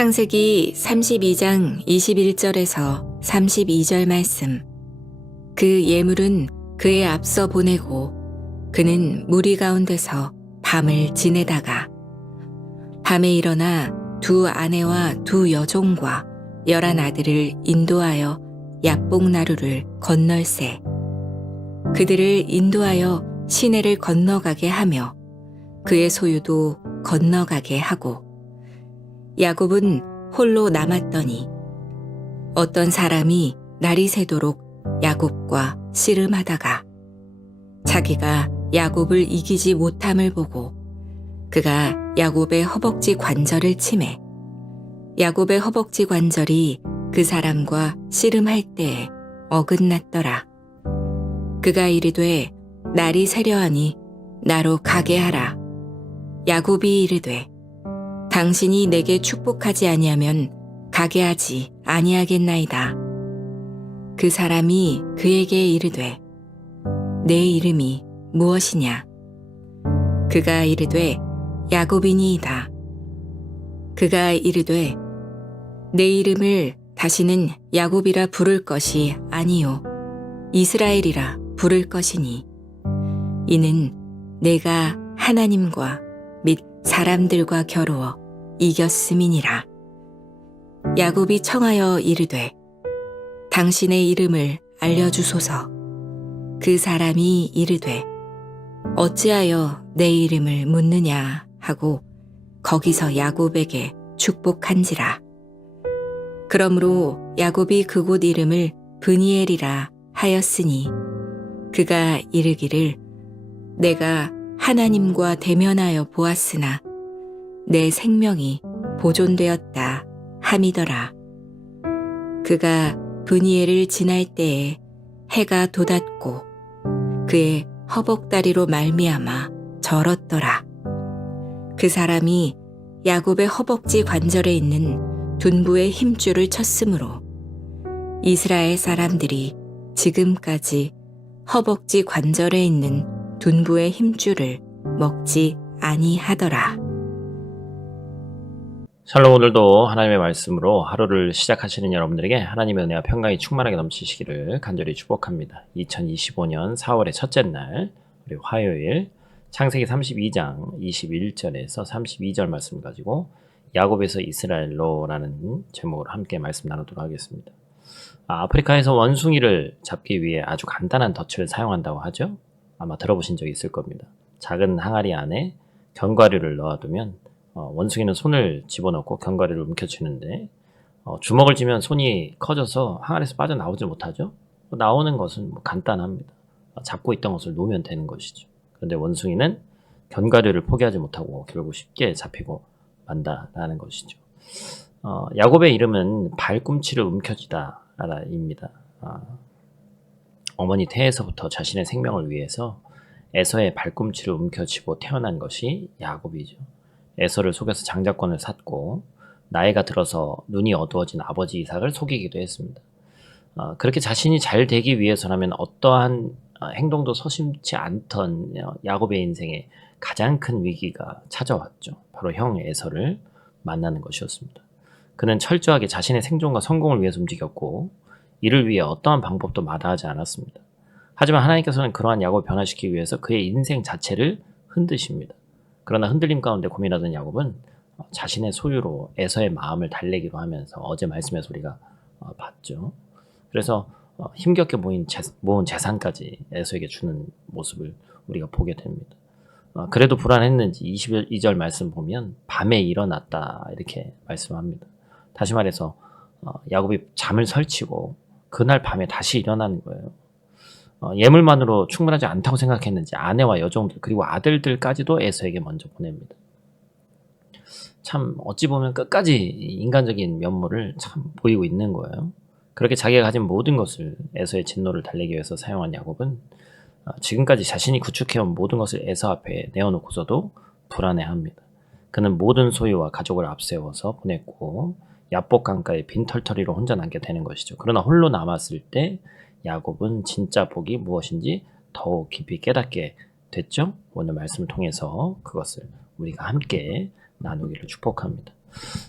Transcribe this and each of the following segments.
창세기 32장 21절에서 32절 말씀. 그 예물은 그의 앞서 보내고 그는 무리 가운데서 밤을 지내다가 밤에 일어나 두 아내와 두 여종과 11 아들을 인도하여 야복나루를 건널세. 그들을 인도하여 시내를 건너가게 하며 그의 소유도 건너가게 하고 야곱은 홀로 남았더니 어떤 사람이 날이 새도록 야곱과 씨름하다가 자기가 야곱을 이기지 못함을 보고 그가 야곱의 허벅지 관절을 치매 야곱의 허벅지 관절이 그 사람과 씨름할 때에 어긋났더라. 그가 이르되 날이 새려하니 나로 가게 하라. 야곱이 이르되 당신이 내게 축복하지 아니하면 가게 하지 아니하겠나이다. 그 사람이 그에게 이르되 내 이름이 무엇이냐? 그가 이르되 야곱이니이다. 그가 이르되 내 이름을 다시는 야곱이라 부를 것이 아니요 이스라엘이라 부를 것이니 이는 내가 하나님과 및 사람들과 겨루어 이겼음이니라. 야곱이 청하여 이르되 당신의 이름을 알려주소서. 그 사람이 이르되 어찌하여 내 이름을 묻느냐 하고 거기서 야곱에게 축복한지라. 그러므로 야곱이 그곳 이름을 브니엘이라 하였으니 그가 이르기를 내가 하나님과 대면하여 보았으나 내 생명이 보존되었다 함이더라. 그가 브니엘을 지날 때에 해가 돋았고 그의 허벅다리로 말미암아 절었더라. 그 사람이 야곱의 허벅지 관절에 있는 둔부의 힘줄을 쳤으므로 이스라엘 사람들이 지금까지 허벅지 관절에 있는 둔부의 힘줄을 먹지 아니하더라. 샬롬. 오늘도 하나님의 말씀으로 하루를 시작하시는 여러분들에게 하나님의 은혜와 평강이 충만하게 넘치시기를 간절히 축복합니다. 2025년 4월의 첫째 날 우리 화요일 창세기 32장 21절에서 32절 말씀 가지고 야곱에서 이스라엘로라는 제목으로 함께 말씀 나누도록 하겠습니다. 아프리카에서 원숭이를 잡기 위해 아주 간단한 덫을 사용한다고 하죠. 아마 들어보신 적이 있을 겁니다. 작은 항아리 안에 견과류를 넣어두면 원숭이는 손을 집어넣고 견과류를 움켜쥐는데 주먹을 쥐면 손이 커져서 항아리에서 빠져나오지 못하죠. 나오는 것은 간단합니다. 잡고 있던 것을 놓으면 되는 것이죠. 그런데 원숭이는 견과류를 포기하지 못하고 결국 쉽게 잡히고 만다라는 것이죠. 야곱의 이름은 발꿈치를 움켜쥐다 입니다. 어머니 태에서부터 자신의 생명을 위해서 에서의 발꿈치를 움켜쥐고 태어난 것이 야곱이죠. 에서를 속여서 장자권을 샀고 나이가 들어서 눈이 어두워진 아버지 이삭을 속이기도 했습니다. 그렇게 자신이 잘 되기 위해서라면 어떠한 행동도 서슴지 않던 야곱의 인생에 가장 큰 위기가 찾아왔죠. 바로 형 에서를 만나는 것이었습니다. 그는 철저하게 자신의 생존과 성공을 위해서 움직였고 이를 위해 어떠한 방법도 마다하지 않았습니다. 하지만 하나님께서는 그러한 야곱을 변화시키기 위해서 그의 인생 자체를 흔드십니다. 그러나 흔들림 가운데 고민하던 야곱은 자신의 소유로 에서의 마음을 달래기로 하면서 어제 말씀에서 우리가 봤죠. 그래서 힘겹게 모은 재산까지 에서에게 주는 모습을 우리가 보게 됩니다. 그래도 불안했는지 22절 말씀 보면 밤에 일어났다 이렇게 말씀합니다. 다시 말해서 야곱이 잠을 설치고 그날 밤에 다시 일어나는 거예요. 예물만으로 충분하지 않다고 생각했는지 아내와 여종들 그리고 아들들까지도 에서에게 먼저 보냅니다. 참 어찌 보면 끝까지 인간적인 면모를 참 보이고 있는 거예요. 그렇게 자기가 가진 모든 것을 에서의 진노를 달래기 위해서 사용한 야곱은 지금까지 자신이 구축해온 모든 것을 에서 앞에 내어놓고서도 불안해합니다. 그는 모든 소유와 가족을 앞세워서 보냈고 야복 강가에 빈털터리로 혼자 남게 되는 것이죠. 그러나 홀로 남았을 때 야곱은 진짜 복이 무엇인지 더욱 깊이 깨닫게 됐죠. 오늘 말씀을 통해서 그것을 우리가 함께 나누기를 축복합니다.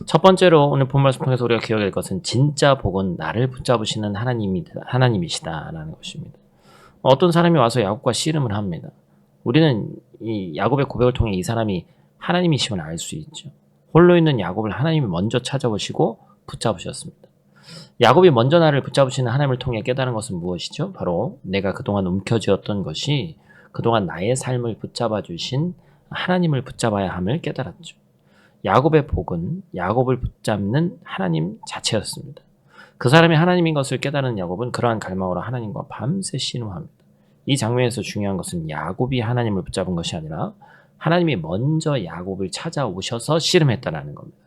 첫 번째로 오늘 본 말씀 통해서 우리가 기억해야 될 것은 진짜 복은 나를 붙잡으시는 하나님이시다라는 것입니다. 어떤 사람이 와서 야곱과 씨름을 합니다. 우리는 이 야곱의 고백을 통해 이 사람이 하나님이심을 알 수 있죠. 홀로 있는 야곱을 하나님이 먼저 찾아오시고 붙잡으셨습니다. 야곱이 먼저 나를 붙잡으시는 하나님을 통해 깨달은 것은 무엇이죠? 바로 내가 그동안 움켜쥐었던 것이 그동안 나의 삶을 붙잡아 주신 하나님을 붙잡아야 함을 깨달았죠. 야곱의 복은 야곱을 붙잡는 하나님 자체였습니다. 그 사람이 하나님인 것을 깨달은 야곱은 그러한 갈망으로 하나님과 밤새 씨름합니다. 이 장면에서 중요한 것은 야곱이 하나님을 붙잡은 것이 아니라 하나님이 먼저 야곱을 찾아오셔서 씨름했다라는 겁니다.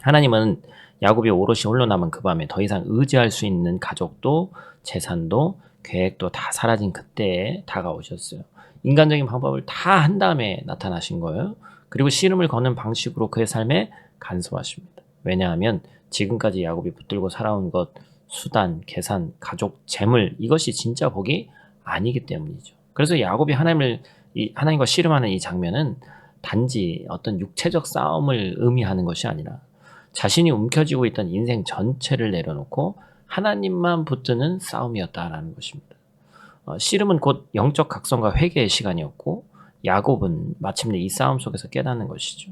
하나님은 야곱이 오롯이 홀로 남은 그 밤에 더 이상 의지할 수 있는 가족도 재산도 계획도 다 사라진 그때에 다가오셨어요. 인간적인 방법을 다 한 다음에 나타나신 거예요. 그리고 씨름을 거는 방식으로 그의 삶에 간섭하십니다. 왜냐하면 지금까지 야곱이 붙들고 살아온 것, 수단, 계산, 가족, 재물 이것이 진짜 복이 아니기 때문이죠. 그래서 야곱이 하나님과 씨름하는 이 장면은 단지 어떤 육체적 싸움을 의미하는 것이 아니라 자신이 움켜쥐고 있던 인생 전체를 내려놓고 하나님만 붙드는 싸움이었다라는 것입니다. 씨름은 곧 영적 각성과 회개의 시간이었고 야곱은 마침내 이 싸움 속에서 깨닫는 것이죠.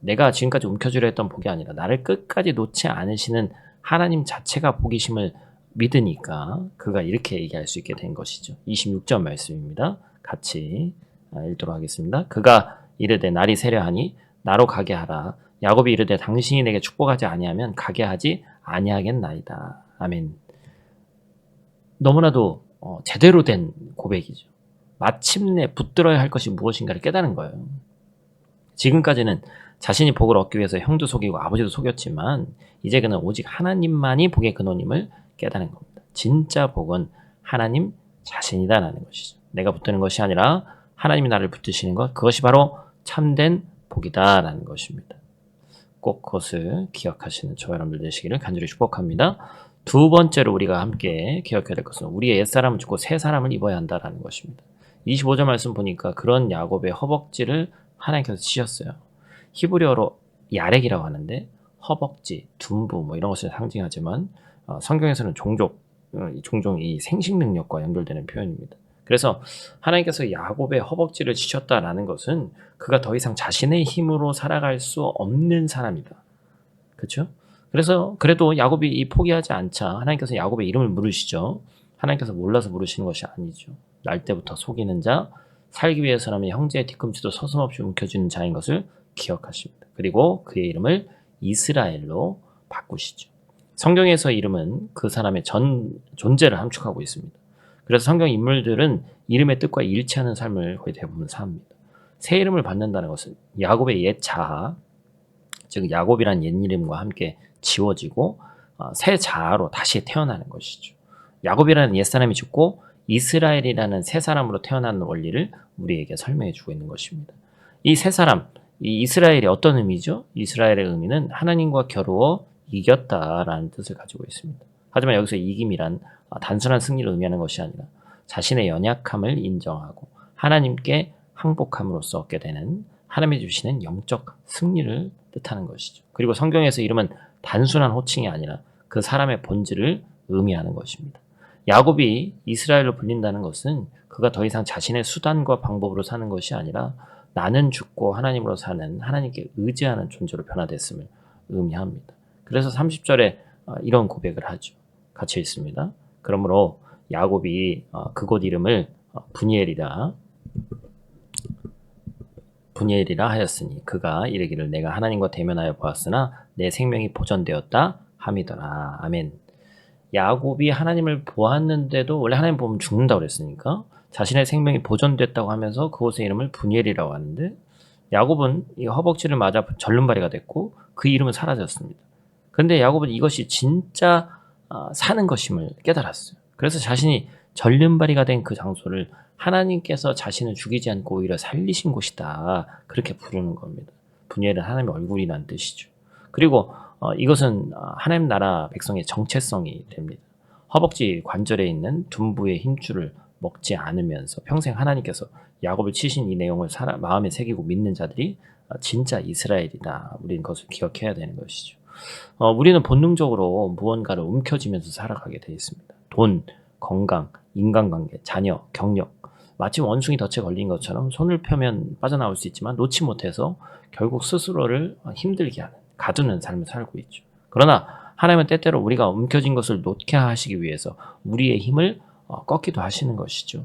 내가 지금까지 움켜쥐려 했던 복이 아니라 나를 끝까지 놓지 않으시는 하나님 자체가 복이심을 믿으니까 그가 이렇게 얘기할 수 있게 된 것이죠. 26절 말씀입니다. 같이 읽도록 하겠습니다. 그가 이르되 날이 세려하니 나로 가게 하라. 야곱이 이르되 당신이 내게 축복하지 아니하면 가게 하지 아니하겠나이다. 아멘. 너무나도 제대로 된 고백이죠. 마침내 붙들어야 할 것이 무엇인가를 깨달은 거예요. 지금까지는 자신이 복을 얻기 위해서 형도 속이고 아버지도 속였지만 이제 그는 오직 하나님만이 복의 근원임을 깨달은 겁니다. 진짜 복은 하나님 자신이다라는 것이죠. 내가 붙드는 것이 아니라 하나님이 나를 붙드시는 것, 그것이 바로 참된 복이다라는 것입니다. 꼭 그것을 기억하시는 저와 여러분들 되시기를 간절히 축복합니다. 두 번째로 우리가 함께 기억해야 될 것은 우리의 옛사람을 죽고 새 사람을 입어야 한다라는 것입니다. 25절 말씀 보니까 그런 야곱의 허벅지를 하나님께서 치셨어요. 히브리어로 야렉이라고 하는데 허벅지, 둔부 뭐 이런 것을 상징하지만 성경에서는 종종 이 생식 능력과 연결되는 표현입니다. 그래서 하나님께서 야곱의 허벅지를 치셨다라는 것은 그가 더 이상 자신의 힘으로 살아갈 수 없는 사람이다. 그렇죠? 그래서 그래도 야곱이 포기하지 않자 하나님께서 야곱의 이름을 물으시죠. 하나님께서 몰라서 물으시는 것이 아니죠. 날 때부터 속이는 자, 살기 위해서라면 형제의 뒤꿈치도 서슴없이 움켜쥐는 자인 것을 기억하십니다. 그리고 그의 이름을 이스라엘로 바꾸시죠. 성경에서 이름은 그 사람의 존재를 함축하고 있습니다. 그래서 성경 인물들은 이름의 뜻과 일치하는 삶을 거의 대부분 삽니다. 새 이름을 받는다는 것은 야곱의 옛 자아, 즉 야곱이란 옛 이름과 함께 지워지고 새 자아로 다시 태어나는 것이죠. 야곱이라는 옛사람이 죽고 이스라엘이라는 새 사람으로 태어나는 원리를 우리에게 설명해 주고 있는 것입니다. 이 새 사람, 이 이스라엘이 어떤 의미죠? 이스라엘의 의미는 하나님과 겨루어 이겼다라는 뜻을 가지고 있습니다. 하지만 여기서 이김이란 단순한 승리를 의미하는 것이 아니라 자신의 연약함을 인정하고 하나님께 항복함으로써 얻게 되는 하나님이 주시는 영적 승리를 뜻하는 것이죠. 그리고 성경에서 이름은 단순한 호칭이 아니라 그 사람의 본질을 의미하는 것입니다. 야곱이 이스라엘로 불린다는 것은 그가 더 이상 자신의 수단과 방법으로 사는 것이 아니라 나는 죽고 하나님으로 사는 하나님께 의지하는 존재로 변화됐음을 의미합니다. 그래서 30절에 이런 고백을 하죠. 같이 읽습니다. 그러므로 야곱이 그곳 이름을 분이엘이라 하였으니 그가 이르기를 내가 하나님과 대면하여 보았으나 내 생명이 보존되었다 함이더라. 아멘. 야곱이 하나님을 보았는데도 원래 하나님 보면 죽는다고 그랬으니까 자신의 생명이 보존됐다고 하면서 그곳의 이름을 분이엘이라고 하는데 야곱은 이 허벅지를 맞아 절름발이가 됐고 그 이름은 사라졌습니다. 그런데 야곱은 이것이 진짜 사는 것임을 깨달았어요. 그래서 자신이 절름발이가 된 그 장소를 하나님께서 자신을 죽이지 않고 오히려 살리신 곳이다. 그렇게 부르는 겁니다. 분이엘은 하나님의 얼굴이라는 뜻이죠. 그리고 이것은 하나님 나라 백성의 정체성이 됩니다. 허벅지 관절에 있는 둔부의 힘줄을 먹지 않으면서 평생 하나님께서 야곱을 치신 이 내용을 마음에 새기고 믿는 자들이 진짜 이스라엘이다. 우리는 그것을 기억해야 되는 것이죠. 우리는 본능적으로 무언가를 움켜쥐면서 살아가게 되어 있습니다. 돈, 건강, 인간관계, 자녀, 경력. 마치 원숭이 덫에 걸린 것처럼 손을 펴면 빠져나올 수 있지만 놓지 못해서 결국 스스로를 힘들게 하는, 가두는 삶을 살고 있죠. 그러나 하나님은 때때로 우리가 움켜쥔 것을 놓게 하시기 위해서 우리의 힘을 꺾기도 하시는 것이죠.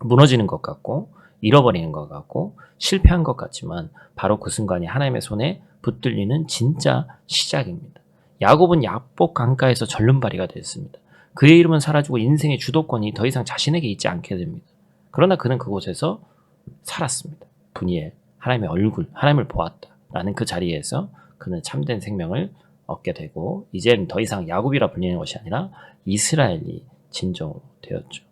무너지는 것 같고 잃어버리는 것 같고 실패한 것 같지만 바로 그 순간이 하나님의 손에 붙들리는 진짜 시작입니다. 야곱은 야복 강가에서 절름발이가 됐습니다. 그의 이름은 사라지고 인생의 주도권이 더 이상 자신에게 있지 않게 됩니다. 그러나 그는 그곳에서 살았습니다. 분이엘, 하나님의 얼굴, 하나님을 보았다라는 그 자리에서 그는 참된 생명을 얻게 되고 이제는 더 이상 야곱이라 불리는 것이 아니라 이스라엘이 진정으로 되었죠.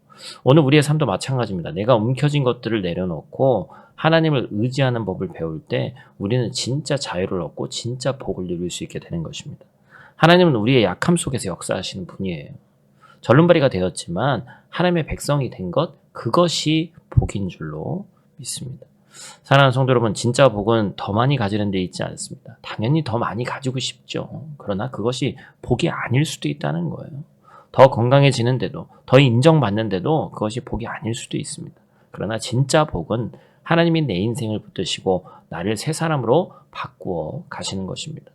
오늘 우리의 삶도 마찬가지입니다. 내가 움켜쥔 것들을 내려놓고 하나님을 의지하는 법을 배울 때 우리는 진짜 자유를 얻고 진짜 복을 누릴 수 있게 되는 것입니다. 하나님은 우리의 약함 속에서 역사하시는 분이에요. 절름발이가 되었지만 하나님의 백성이 된 것, 그것이 복인 줄로 믿습니다. 사랑하는 성도 여러분, 진짜 복은 더 많이 가지는 데 있지 않습니다. 당연히 더 많이 가지고 싶죠. 그러나 그것이 복이 아닐 수도 있다는 거예요. 더 건강해지는데도, 더 인정받는데도 그것이 복이 아닐 수도 있습니다. 그러나 진짜 복은 하나님이 내 인생을 붙드시고 나를 새 사람으로 바꾸어 가시는 것입니다.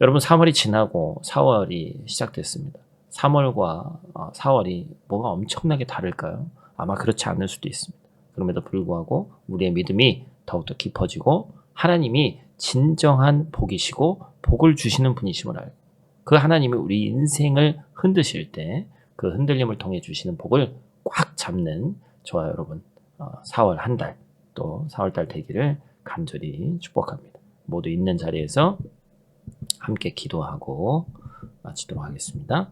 여러분, 3월이 지나고 4월이 시작됐습니다. 3월과 4월이 뭐가 엄청나게 다를까요? 아마 그렇지 않을 수도 있습니다. 그럼에도 불구하고 우리의 믿음이 더욱더 깊어지고 하나님이 진정한 복이시고 복을 주시는 분이심을 알고 그 하나님이 우리 인생을 흔드실 때 그 흔들림을 통해 주시는 복을 꽉 잡는 저와 여러분 4월 한 달 또 4월 달 되기를 간절히 축복합니다. 모두 있는 자리에서 함께 기도하고 마치도록 하겠습니다.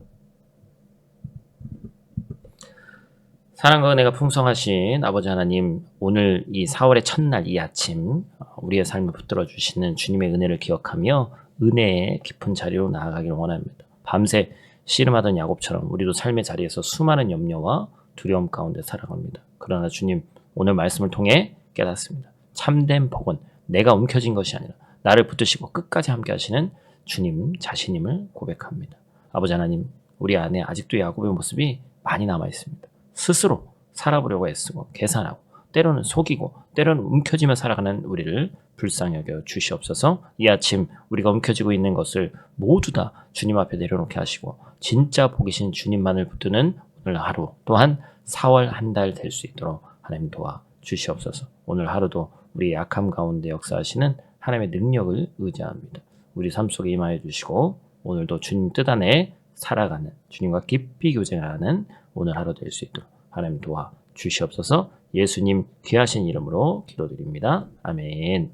사랑과 은혜가 풍성하신 아버지 하나님, 오늘 이 4월의 첫날 이 아침 우리의 삶을 붙들어 주시는 주님의 은혜를 기억하며 은혜의 깊은 자리로 나아가기를 원합니다. 밤새 씨름하던 야곱처럼 우리도 삶의 자리에서 수많은 염려와 두려움 가운데 살아갑니다. 그러나 주님, 오늘 말씀을 통해 깨닫습니다. 참된 복은 내가 움켜쥔 것이 아니라 나를 붙드시고 끝까지 함께 하시는 주님 자신임을 고백합니다. 아버지 하나님, 우리 안에 아직도 야곱의 모습이 많이 남아 있습니다. 스스로 살아보려고 애쓰고 계산하고 때로는 속이고 때로는 움켜쥐며 살아가는 우리를 불쌍히 여겨 주시옵소서. 이 아침 우리가 움켜쥐고 있는 것을 모두 다 주님 앞에 내려놓게 하시고 진짜 복이신 주님만을 붙드는 오늘 하루 또한 4월 한 달 될 수 있도록 하나님 도와 주시옵소서. 오늘 하루도 우리의 약함 가운데 역사하시는 하나님의 능력을 의지합니다. 우리 삶 속에 임하여 주시고 오늘도 주님 뜻 안에 살아가는 주님과 깊이 교제하는 오늘 하루 될 수 있도록 하나님 도와 주시옵소서. 예수님 귀하신 이름으로 기도드립니다. 아멘.